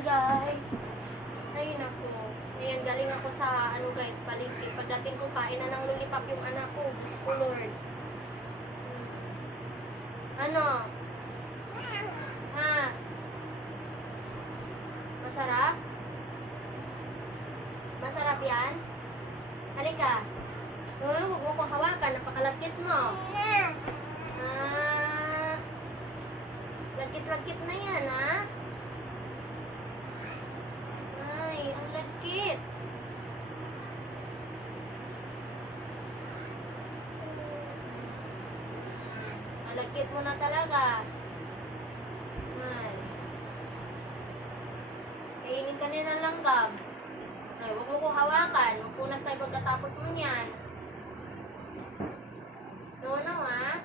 guys. Ayun ako. Ayan, galing ako sa ano guys, palengke. Pagdating ko, kain na ng lollipop yung anak ko. Diyos ko Lord. Ano? Ha? Masarap? Masarap yan? Halika. Huwag mo kong hawakan. Napakalagkit mo. Lagkit-lagkit na yan, ha? Ay, ang lagkit. Malagkit mo na talaga. Ay. Kainin ka nila ng langgam. Ay, huwag mo ko hawakan. Magpunas tayo pagkatapos mo niyan. No, ha?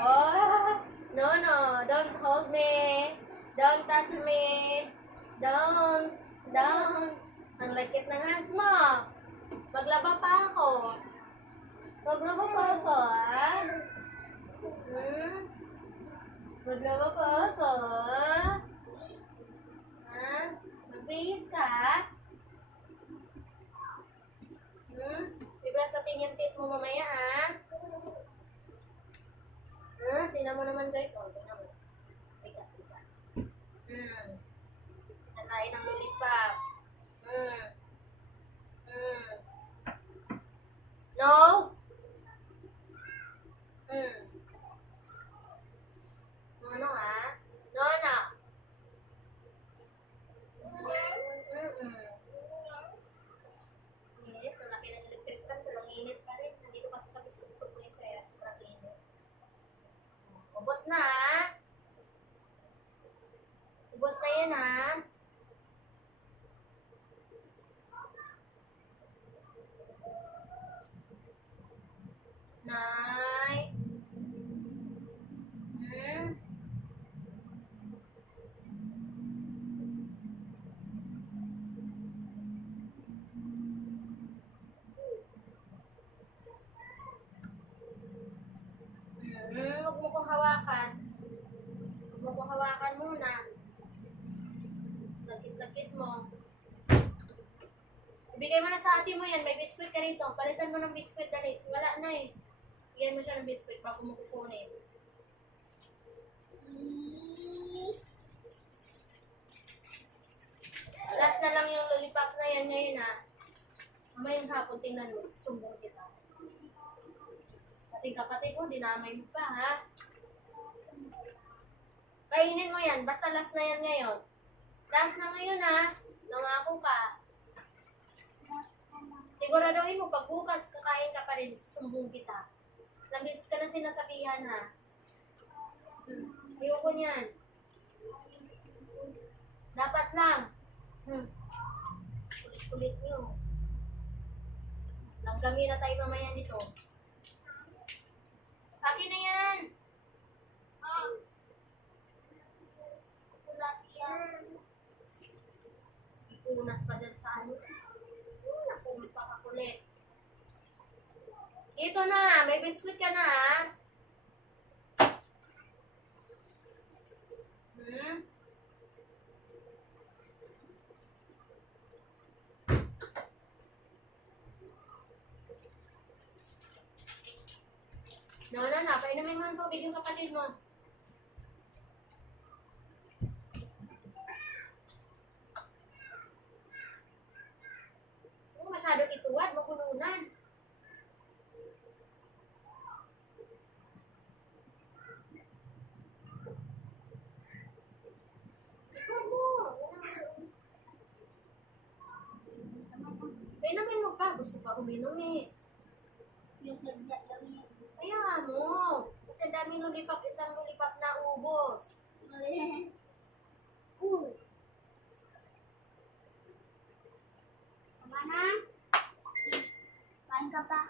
Oh, no, don't hold me. Don't touch me. Don't. Ang lagkit ng hands mo. Maglaba pa ako. Maglaba pa ako, ha? Maglaba pa ako, ha? Magbihis ka, ha? Ibrasatin yung tip mo mamaya, ha? Tingnan mo naman guys, tingnan mo. Tika. Nakain ng lollipop. No? No, ha? No. Init, malaki ng electric fan, pero init pa rin. Nandito kasi kami sa likod mo yung saya, sobrang init. Ubos na, ha? Ubos na yan, ha? Nay? Huwag mo kong hawakan. Huwag mo kong hawakan muna. Lagkit-lagkit mo. Ibigay mo na sa ate mo yan. May biscuit ka rito. Palitan mo ng biscuit. Dali. Wala na eh. Bigyan mo siya ng biscuit bago mo kukunin. Last na lang yung lollipop na yan ngayon, ha. Mamayang hapon, tingnan mo. Susumbong kita. Ating kapatid mo, dinamay mo pa, ha? Kainin mo yan. Basta last na yan ngayon. Last na ngayon, ha? Nangako ka. Siguraduhin mo, pag bukas kakain ka pa rin, susumbong kita. Labis ka na sinasabihan, ha? Ayoko niyan. Dapat lang. Kulit-kulit nyo. Langgami na tayo mamaya nito. Akin na yan. Kulat yan. Ipunas pa dyan sa ano. Napakakulit. Ito na. May biscuit ka na, ha? No, painumin mo ang tubig yung kapatid mo. Kung masyado ituwad, makulunan. Ikaw mo. Painumin mo pa. Gusto pa uminom eh. Kaya mo. Kasi dami lollipop, isang lollipop na ubos. Tama na? Kain ka pa.